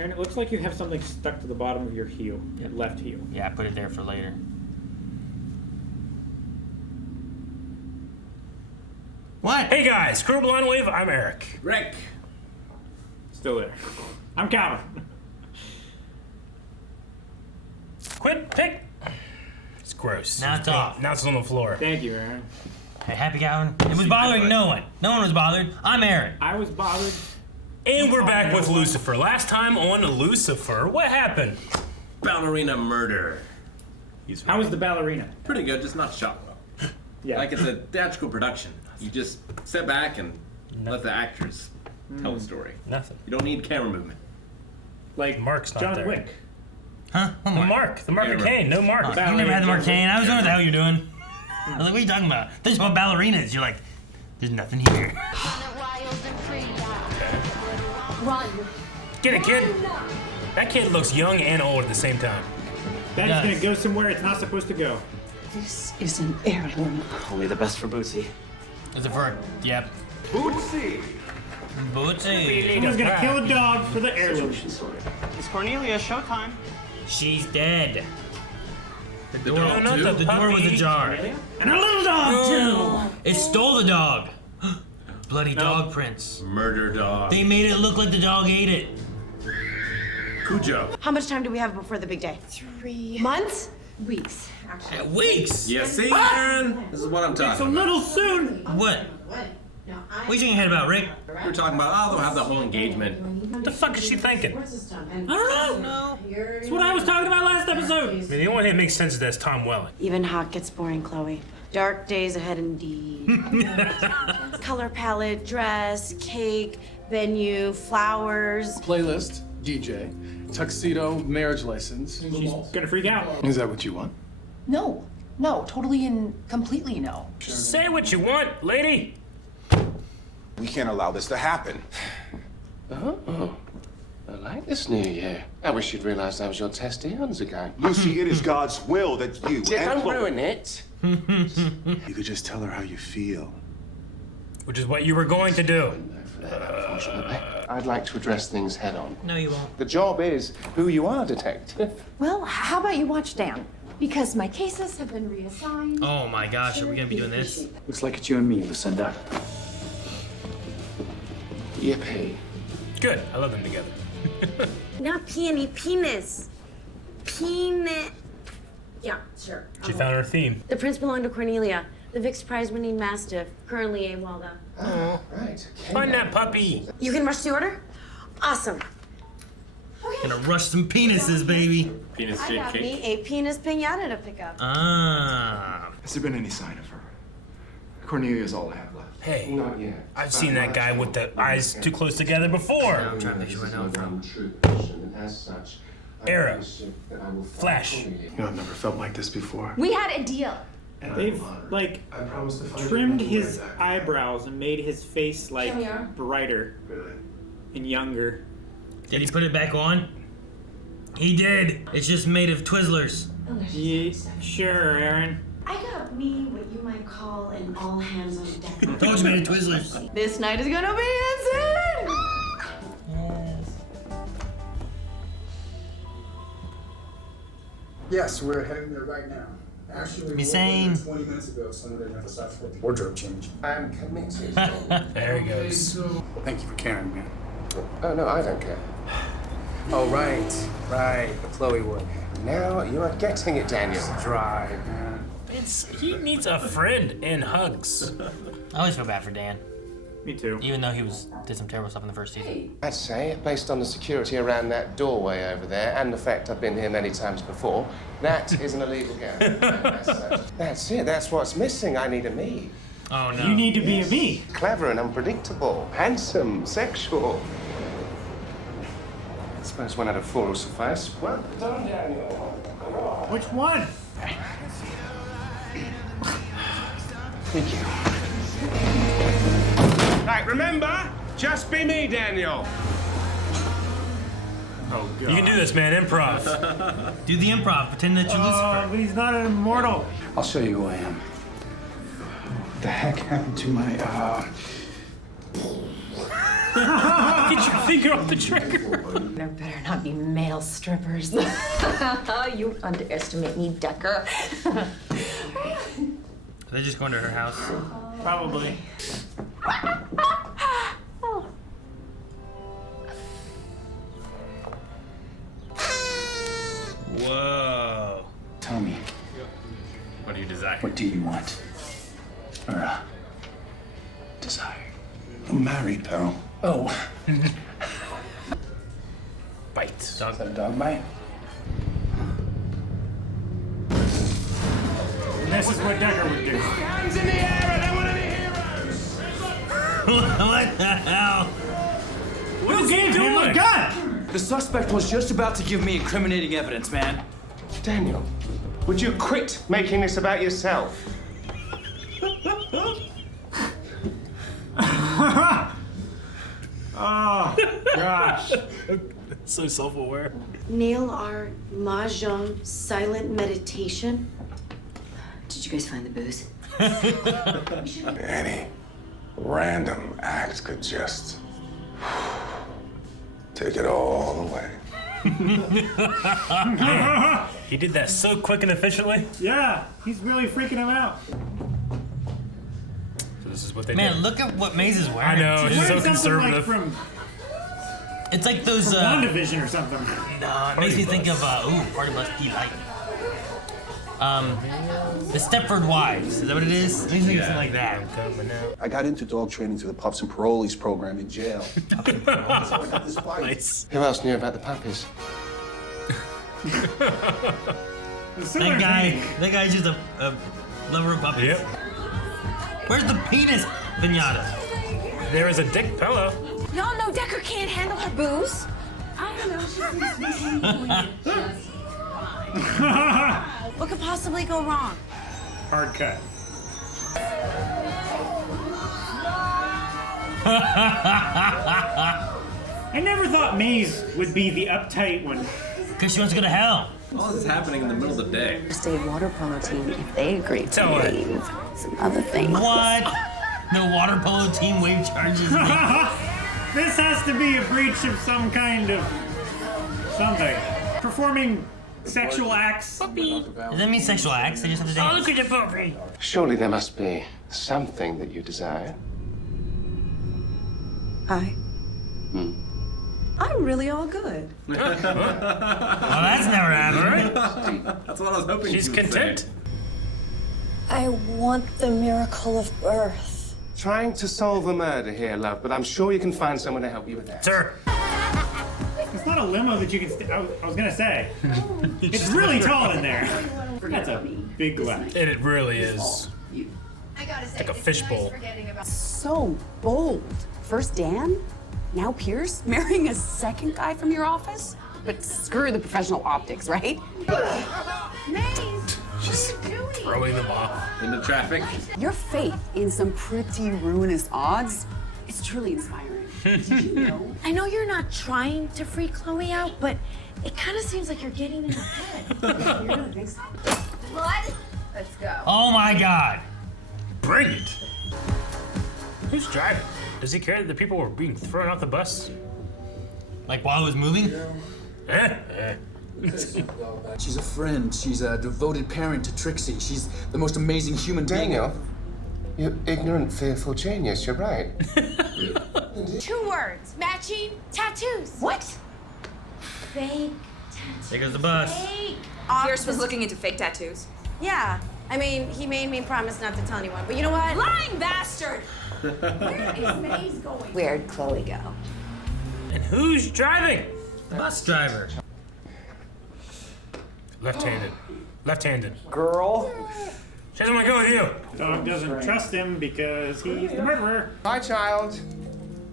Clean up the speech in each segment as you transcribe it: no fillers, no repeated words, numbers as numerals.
Aaron, it looks like you have something stuck to the bottom of your heel, your left heel. Yeah, I put it there for later. What? Hey guys, Screw Blind Wave, I'm Eric. Rick. Still there. I'm Calvin. Quit, pick. It's gross. Now it's off. Now it's on the floor. Thank you, Aaron. Hey, happy Calvin? It was bothering no one. No one was bothered. I'm Aaron. I was bothered. And we're back with Lucifer. Last time on Lucifer, what happened? Ballerina murder. How was the ballerina? Pretty good, just not shot well. Yeah. Like it's a theatrical production. You just sit back and let the actors tell the story. Nothing. You don't need camera movement. Like Mark's not John there. Wick. Huh? What Mark? The Mark of Cain. No Mark. You never had the Mark Cain. I was wondering what the hell you're doing. I was like, what are you talking about? They're just about ballerinas. You're like, there's nothing here. Run. Get it, kid. That kid looks young and old at the same time. That is gonna go somewhere it's not supposed to go. This is an heirloom. Only the best for Bootsy. Is it for? Yep. Bootsy! Bootsy. Someone's gonna kill a dog for the heirloom. It's Cornelia, showtime. She's dead. The door, dog too? the door was ajar. And a little dog too. It stole the dog. Bloody dog prints. Murder dog. They made it look like the dog ate it. Cujo. How much time do we have before the big day? 3 Months? weeks, actually. Weeks. Yeah, see, Aaron? This is what I'm It's a talking about. little soon. What? What are you shaking your head about, Rick? We're talking about, oh, they'll have the whole engagement. What the fuck is she thinking? I don't know. That's what I was talking about last episode. I mean, the only thing that makes sense is that's Tom Welling. Even hot gets boring, Chloe. Dark days ahead indeed. Color palette, dress, cake, venue, flowers. Playlist, DJ, tuxedo, marriage license. She's gonna freak out. Is that what you want? No, totally and completely no. Say what you want, lady. We can't allow this to happen. Oh, I like this new year. I wish you'd realized I was your test eons ago. Lucy, it is God's will that you Don't ruin it. You could just tell her how you feel. Which is what you were going to do. Unfortunately, I'd like to address things head on. No, you won't. The job is who you are, detective. Well, how about you watch Dan? Because my cases have been reassigned. Oh my gosh, are we gonna be doing this? Looks like it's you and me, Lucinda. Yippee. Good. I love them together. Not peony, penis. Penis. Yeah, sure. She found her theme. The prince belonged to Cornelia, the Vic's prize-winning mastiff, currently AWOL. Oh, right. Okay, Find now. that puppy. You can rush the order? Awesome. Gonna rush some penises, baby. Penis I shaped got cake. me a penis pinata to pick up. Ah. Has there been any sign of her? Cornelia's all I have left. Hey, Not yet. I've seen that guy with the eyes too close together before. I'm trying to make sure I know it from. True passion, and as such, Arrow. that I will fight Flash. Cornelia. You know, I've never felt like this before. We had a deal. And They've, I'm honored. like, I promise to find trimmed you no matter his where that eyebrows and made his face, like, Here we are. brighter Really? and younger. Did he put it back on? He did. It's just made of Twizzlers. Yeah, sure, Aaron. I got me what you might call an all hands on deck. Told you made of Twizzlers. This night is gonna be insane! Yes, we're heading there right now. Actually, Be sane. 20 minutes ago, someone emphasized for the wardrobe change. I'm committed. There he goes. Thank you for caring, man. Oh, no, I don't care. Oh, right. The Chloe one. Now you are getting it, Daniel. Dry, man. He needs a friend and hugs. I always feel bad for Dan, Me too. even though he did some terrible stuff in the first season. I'd say, based on the security around that doorway over there and the fact I've been here many times before, that is an illegal gap. That's it. That's what's missing. I need a me. Oh no. You need to be a me. Clever and unpredictable. Handsome. Sexual. I suppose 1 out of 4 will suffice. Well done, Daniel. Which one? Thank you. Right, remember, just be me, Daniel. Oh, God. You can do this, man. Improv. Do the improv. Pretend that you're Oh, Lucifer. but he's not an immortal. I'll show you who I am. What the heck happened to my, Get your finger off the trigger. There better not be male strippers. You underestimate me, Decker. Are they just going to her house? Probably. Whoa. Tell me, What do you desire? what do you want? Or, desire? I'm married, pal. Oh, Bite. is that a dog bite? This is what Decker would do. Hands in the air, I don't want any heroes! What the hell? Who gave him a gun? The suspect was just about to give me incriminating evidence, man. Daniel, would you quit making this about yourself? Oh, gosh. So self-aware. Nail art, mahjong, silent meditation. Did you guys find the booze? Any random act could just take it all away. He did that so quick and efficiently. Yeah, he's really freaking him out. So this is what they Man, did. look at what Maze is wearing. I know, dude. it's so Wearing something like conservative. It's like those. WandaVision or something. No, it makes me think of Party Bus Delight. The Stepford Wives. Is that what it is? It makes me think of something like that. I got into dog training through the Pups and Parolees program in jail. So I got this bite. Nice. Who else knew about the puppies? That guy's just a lover of puppies. Yep. Where's the penis pinata? There is a dick pillow. Y'all know Decker can't handle her booze. I don't know, she seems What could possibly go wrong? Hard cut. I never thought Maze would be the uptight one. Because she wants to go to hell. All this is happening in the middle of the day. State water polo team if they agree to Tell it. waive some other things. What? No water polo team wave charges. This has to be a breach of some kind of something. Performing sexual acts. Does that mean sexual acts? They just have to dance. Look at your puppy. Surely there must be something that you desire. Hi. Hmm. I'm really all good. Well, that's never happened. That's what I was hoping. She's you would content. say. I want the miracle of birth. Trying to solve a murder here, love, but I'm sure you can find someone to help you with that. Sir. It's not a limo that you can. I was gonna say. It's really tall in there. That's a big glass. It really is. Like a fishbowl. So bold. First Dan, now Pierce, marrying a second guy from your office? But screw the professional optics, right? Just throwing them off. Into traffic. Your faith in some pretty ruinous odds is truly inspiring. Did you know? I know you're not trying to freak Chloe out, but it kind of seems like you're getting in her head. You really think so? Blood? Let's go. Oh my god. Bring it. Who's driving? Does he care that the people were being thrown off the bus? Like while it was moving? She's a friend. She's a devoted parent to Trixie. She's the most amazing human being. Daniel, you ignorant, fearful genius, you're right. 2 words. Matching tattoos. What? Fake tattoos. There goes the bus. Fake. Pierce was looking into fake tattoos. Yeah. I mean, he made me promise not to tell anyone, but you know what? Lying bastard! Where is Maze going? Where'd Chloe go? And who's driving? The bus driver. Left-handed. Left-handed. Girl. She doesn't want to go with you. Dog doesn't trust him because he's the murderer. Hi, child.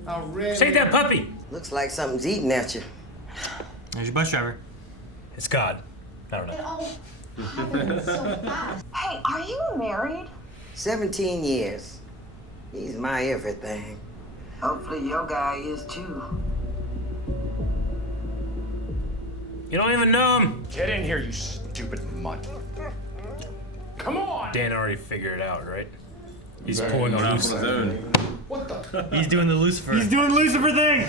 Oh, really? Take that puppy. Looks like something's eating at you. There's your bus driver. It's God. I don't know. It all happened so fast. Hey, are you married? 17 years. He's my everything. Hopefully your guy is too. You don't even know him. Get in here, you stupid mutt. Come on! Dan already figured it out, right? He's pulling on Out on his Lucifer. own. What the? He's doing the Lucifer. He's doing the Lucifer thing.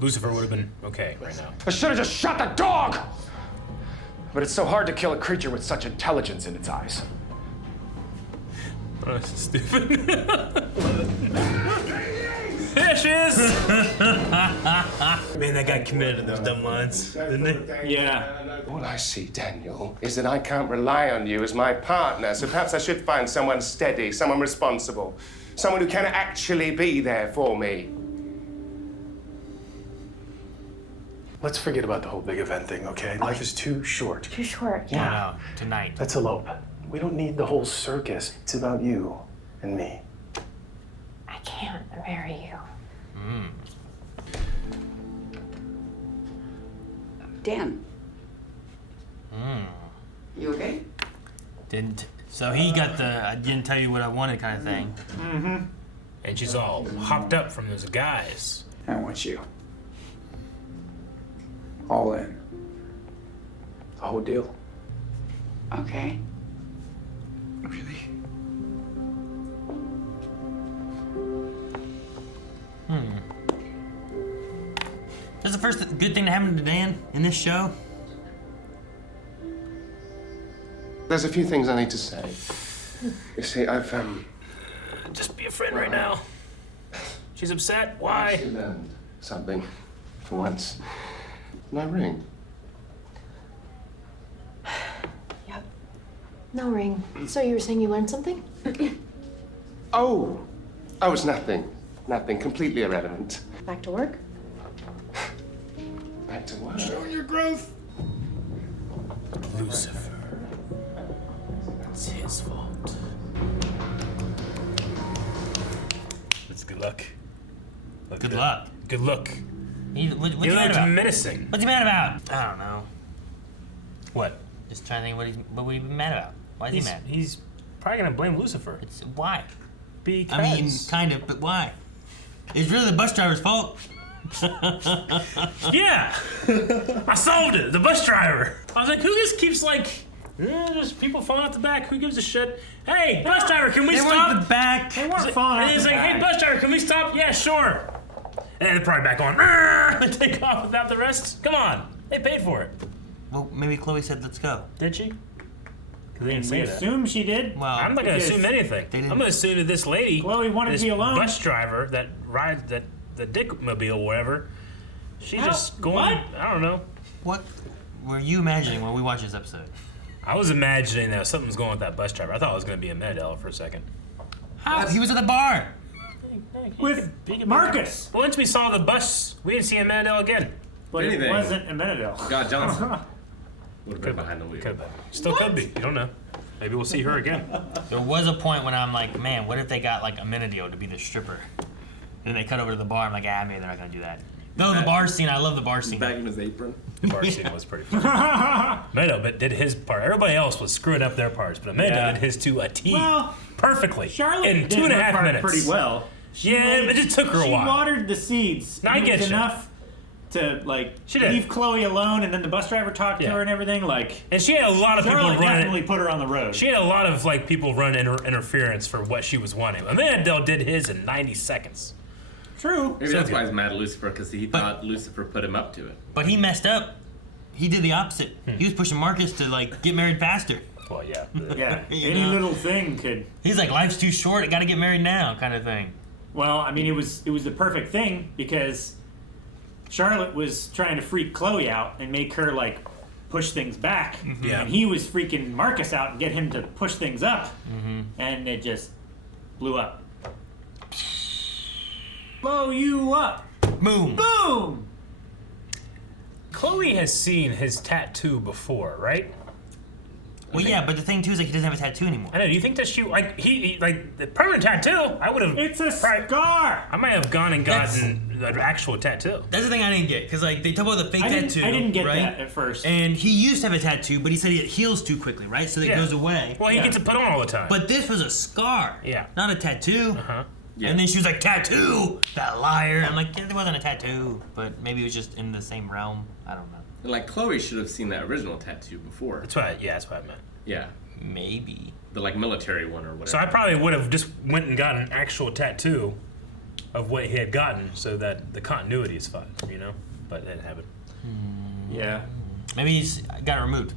Lucifer would have been okay right now. I should have just shot the dog! But it's so hard to kill a creature with such intelligence in its eyes. Oh, this is stupid. There she is! Man, that guy committed to those dumb lines, didn't he? Yeah. All I see, Daniel, is that I can't rely on you as my partner, so perhaps I should find someone steady, someone responsible, someone who can actually be there for me. Let's forget about the whole big event thing, okay? Life is too short. Too short, Yeah. No, tonight. Let's elope. We don't need the whole circus. It's about you and me. I can't marry you. Dan. You okay? Didn't. So he got the I didn't tell you what I wanted kind of thing. Mm-hmm. And she's all hopped up from those guys. I want you. All in. The whole deal. Okay. Really? That's the first good thing to happen to Dan in this show. There's a few things I need to say. You see, I've, Just be a friend right now. She's upset. Why? She learned something for once. My ring. Yep. No ring. So you were saying you learned something? Oh, it's nothing. Nothing. Completely irrelevant. Back to work? Back to work. Showing your growth. Lucifer. It's his fault. That's good luck. Good luck. Good look. What's He he mad looked about? menacing. What's he mad about? I don't know. What? Just trying to think what would he be mad about? Why is he mad? He's probably gonna blame Lucifer. Why? Because. I mean, kind of, but why? It's really the bus driver's fault. Yeah! I solved it! The bus driver! I was like, who just keeps like, just people falling out the back, who gives a shit? Hey, bus driver, can we They stop? weren't the back. They weren't falling off He's the like, back. hey, bus driver, can we stop? Yeah, sure. And they're probably back on, and take off without the rest. Come on, they paid for it. Well, maybe Chloe said, let's go. Did she? Because they didn't We say that. assume she did. Well, I'm not gonna because assume anything. they didn't- I'm gonna assume that this lady, Chloe wanted to this be alone. bus driver that rides the dickmobile, whatever, she's How? just going. What? I don't know. What were you imagining when we watched this episode? I was imagining that something was going with that bus driver. I thought it was gonna be a Medell for a second. How? He was at the bar. With Marcus. Once we saw the bus, we didn't see a Medell again. But Anything. it wasn't a Menadel. God Johnson would have been behind the wheel. Could have been. Still could be. You don't know. Maybe we'll see her again. There was a point when I'm like, man, what if they got like a Amenadio to be the stripper? And they cut over to the bar. I'm like, maybe they're not gonna do that. Though the bar scene, I love the bar scene. Back in his apron. The bar scene was pretty funny. Meadow did his part. Everybody else was screwing up their parts, but Meadow Yeah. did his to a T. Well, perfectly. Charlotte in did her 2.5 part minutes. pretty well. Yeah, it just took her a She while. watered the seeds. No, I It get was you. enough to like She did. leave Chloe alone, and then the bus driver talked to Yeah. her and everything. Like, And she had a lot of Charlotte people definitely running. put her on the road. She had a lot of like people run interference for what she was wanting. Amanda did his in 90 seconds. True. Maybe that's why he's mad at Lucifer, because he thought Lucifer put him up to it. But he messed up. He did the opposite. He was pushing Marcus to like get married faster. Well, yeah. Yeah, You any know? little thing could. He's like, life's too short. I gotta get married now, kind of thing. Well, I mean, it was the perfect thing because Charlotte was trying to freak Chloe out and make her like push things back, Yeah. and he was freaking Marcus out and get him to push things up, and it just blew up. Blow you up. Boom. Boom. Chloe has seen his tattoo before, right? Well, yeah, but the thing too is like he doesn't have a tattoo anymore. I know. Do you think that she like he like the permanent tattoo? I would have. It's a scar. I might have gone and gotten the actual tattoo. That's the thing I didn't get, because like they talk about the fake tattoo. I didn't get right? that at first. And he used to have a tattoo, but he said it heals too quickly, right? So that it Yeah. goes away. Well, he gets it put on all the time. But this was a scar. Yeah. Not a tattoo. Uh-huh. Yeah. And then she was like, tattoo! That liar. I'm like, yeah, there wasn't a tattoo. But maybe it was just in the same realm. I don't know. Like, Chloe should have seen that original tattoo before. That's what I meant. Yeah. Maybe. The, like, military one or whatever. So I probably would have just went and got an actual tattoo of what he had gotten, so that the continuity is fine, you know. But it didn't happen. Yeah. Maybe he's got it removed.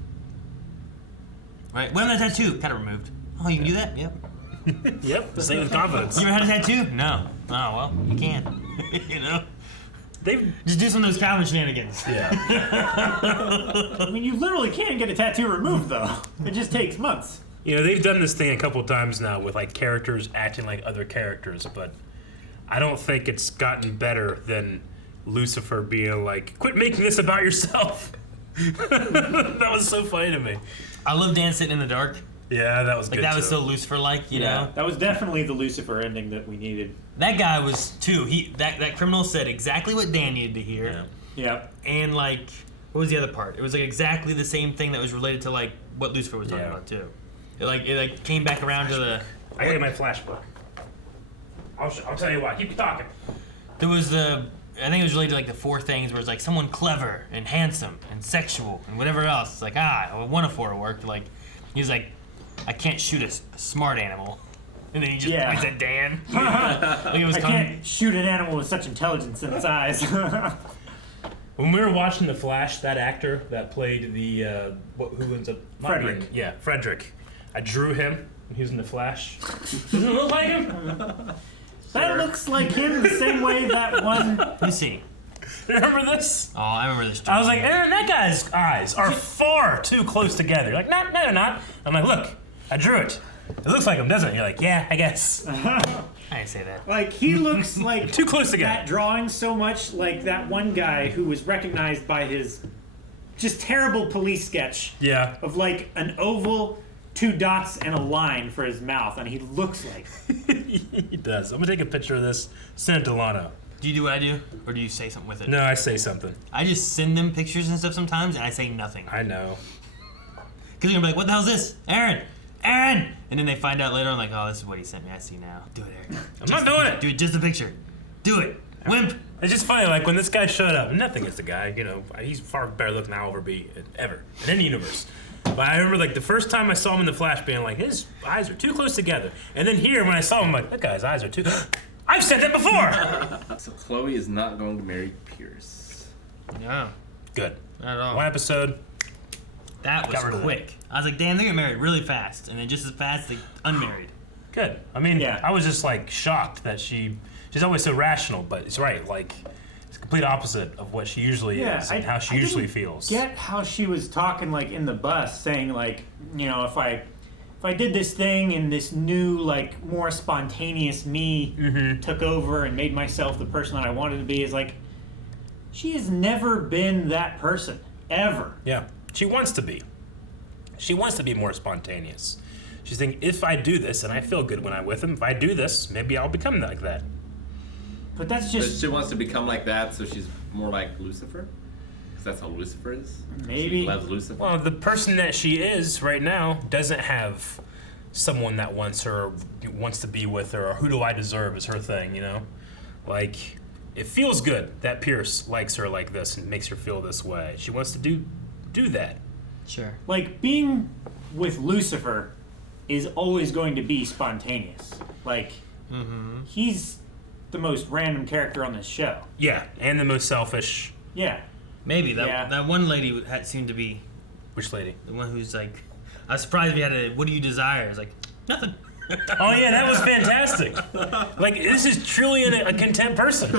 Right? What about that tattoo? Got it removed. Oh, you can do that? Yep. Yep. Same with confidence. You ever had a tattoo? No. Oh well, you can. You know. They've just do some of those Calvin shenanigans. Yeah. I mean, you literally can get a tattoo removed, though. It just takes months. You know, they've done this thing a couple times now with like characters acting like other characters, but I don't think it's gotten better than Lucifer being like, "Quit making this about yourself." That was so funny to me. I love Dan sitting in the dark. Yeah, that was like good that was too. so Lucifer-like, you know. That was definitely the Lucifer ending that we needed. That guy was too. That criminal said exactly what Dan needed to hear. Yeah. And like, what was the other part? It was like exactly the same thing that was related to like what Lucifer was talking about too. It came back around to the. I got my flashbook. I'll tell you why. Keep talking. There was I think it was related to like the 4 things where it's like someone clever and handsome and sexual and whatever else. It's like one of 4 worked. Like he was like, I can't shoot a smart animal, and then he just points at Dan. Like it was I can't shoot an animal with such intelligence in its eyes. When we were watching The Flash, that actor that played the who ends up Frederick. Frederick. I drew him when he was in The Flash. Doesn't it look like him? That looks like him the same way that one. Let me see. Remember this? Oh, I remember this. I was like, Aaron, that guy's eyes are far too close together. You're like, no, they're not. I'm like, look, I drew it. It looks like him, doesn't it? You're like, yeah, I guess. I didn't say that. Like, he looks like too close together. That drawing so much like that one guy who was recognized by his just terrible police sketch. Yeah. Of like an oval, 2 dots, and a line for his mouth, and he looks like. He does. I'm gonna take a picture of this, send it to Lano. Do you do what I do, or do you say something with it? No, I say something. I just send them pictures and stuff sometimes, and I say nothing. I know. Because they're gonna be like, what the hell is this? Aaron! Aaron! And then they find out later, I'm like, oh, this is what he sent me. I see now. Do it, Aaron. I'm not doing it. Do it, just a picture. Do it. Wimp. It's just funny, like when this guy showed up, nothing against the guy, you know, he's far better looking than I'll ever be, ever, in any universe. But I remember like the first time I saw him in The Flash being like, his eyes are too close together. And then here, when I saw him, I'm like, that guy's eyes are too... I've said that before! So Chloe is not going to marry Pierce. No. Good. Not at all. 1 episode. That was quick. I was like, damn, they get married really fast. And then just as fast, they unmarried. Good. I mean, I was just like shocked that she's always so rational, but it's right, like, it's the complete opposite of what she usually is and how she usually feels. Get how she was talking like in the bus, saying like, you know, if I did this thing and this new like more spontaneous me took over and made myself the person that I wanted to be, is like, she has never been that person ever. Yeah, she wants to be. She wants to be more spontaneous. She's thinking, if I do this and I feel good when I'm with him, if I do this, maybe I'll become like that. But that's just... But she wants to become like that, so she's more like Lucifer? Because that's how Lucifer is? Maybe. She loves Lucifer? Well, the person that she is right now doesn't have someone that wants her, or wants to be with her, or who do I deserve is her thing, you know? Like, it feels good that Pierce likes her like this and makes her feel this way. She wants to do that. Sure. Like, being with Lucifer is always going to be spontaneous. Like, he's the most random character on this show. Yeah, and the most selfish. Yeah. Maybe. That one lady seemed to be... Which lady? The one who's like... I was surprised we had a, what do you desire? It's like, nothing. Oh yeah, that was fantastic. Like, this is truly a content person.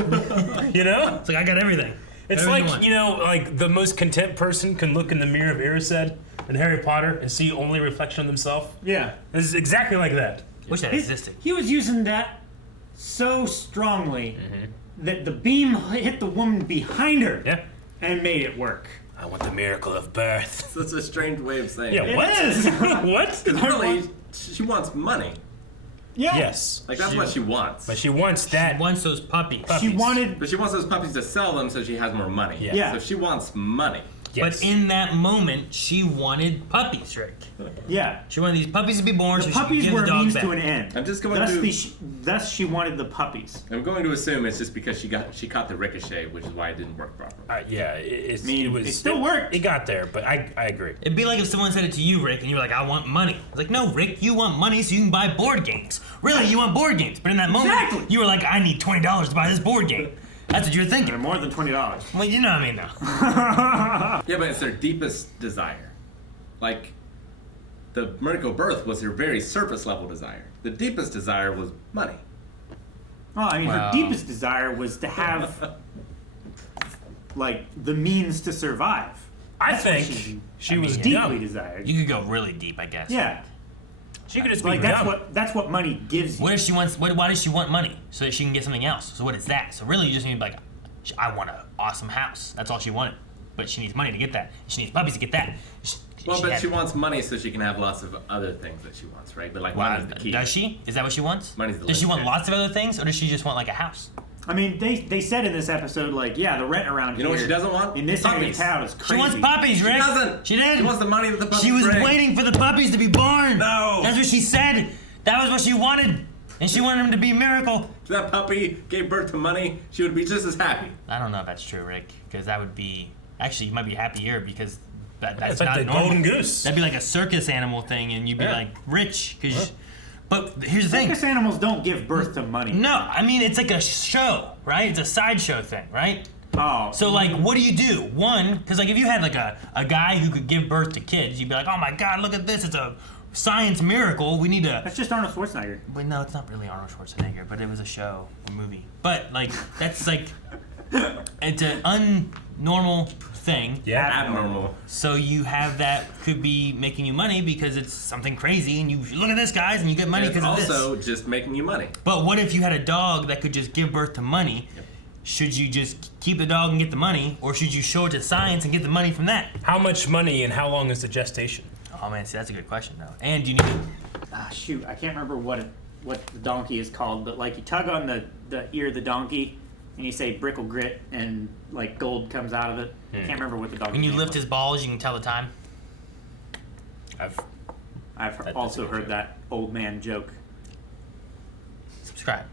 You know? It's like, I got everything. It's like, you know, like the most content person can look in the mirror of Erised in Harry Potter and see only a reflection of themselves. Yeah. This is exactly like that. Wish that existed. He was using that so strongly that the beam hit the woman behind her and made it work. I want the miracle of birth. That's a strange way of saying it. it. What? Is. What? Because really, she wants money. Yeah. Yes. Like, that's what she wants. But she wants that. She wants those puppies. She wanted... But she wants those puppies to sell them so she has more money. Yeah. So she wants money. Yes. But in that moment, she wanted puppies, Rick. Yeah. She wanted these puppies to be born. The so puppies she could were give a the dog means back. to an end. I'm just going to. Thus, she wanted the puppies. I'm going to assume it's just because she caught the ricochet, which is why it didn't work properly. Yeah, it still worked. It got there, but I agree. It'd be like if someone said it to you, Rick, and you were like, I want money. It's like, no, Rick, you want money so you can buy board games. Really, you want board games. But in that moment, you were like, I need $20 to buy this board game. That's what you're thinking. More than $20. Well, you know what I mean, though. Yeah, but it's their deepest desire. Like, the miracle birth was her very surface level desire. The deepest desire was money. Well, I mean, her deepest desire was to have, like, the means to survive. I think she was deeply dumb. desired. You could go really deep, I guess. Yeah. She could just like be dumb. that's what money gives you. What if she wants? Why does she want money? So that she can get something else. So what is that? So really, you just need like, I want an awesome house. That's all she wanted. But she needs money to get that. She needs puppies to get that. She wants money so she can have lots of other things that she wants, right? But like money's the key. Does she? Is that what she wants? Money's the Does she want linchpin. lots of other things, or does she just want like a house? I mean, they said in this episode, like, yeah, the rent around here. You know what she doesn't want? In this area of Puppies. town is crazy. She wants puppies, Rick. She doesn't. She did. She wants the money that the puppies She was bring. waiting for the puppies to be born. No. That's what she said. That was what she wanted. And she wanted them to be a miracle. If that puppy gave birth to money, she would be just as happy. I don't know if that's true, Rick, because that would be... Actually, you might be happier because that's it's like not the normal. golden goose. That'd be like a circus animal thing, and you'd be like rich. But here's the thing. Circus animals don't give birth to money. No, I mean, it's like a show, right? It's a sideshow thing, right? Oh. So, like, what do? One, because, like, if you had, like, a guy who could give birth to kids, you'd be like, oh, my God, look at this. It's a science miracle. We need to... That's just Arnold Schwarzenegger. Wait, no, it's not really Arnold Schwarzenegger, but it was a show, a movie. But, like, that's, like... It's an unnormal thing. Yeah, abnormal. So you have that could be making you money because it's something crazy, and you look at this, guys, and you get money And because it's of this. also just making you money. But what if you had a dog that could just give birth to money? Yep. Should you just keep the dog and get the money, or should you show it to science and get the money from that? How much money and how long is the gestation? Oh man, see, that's a good question though. And do you need? Shoot, I can't remember what the donkey is called, but like you tug on the ear of the donkey, and you say "brickle grit," and like gold comes out of it. I can't remember what the donkey. When you name lift was. his balls, you can tell the time. I've also heard that old man joke. Subscribe.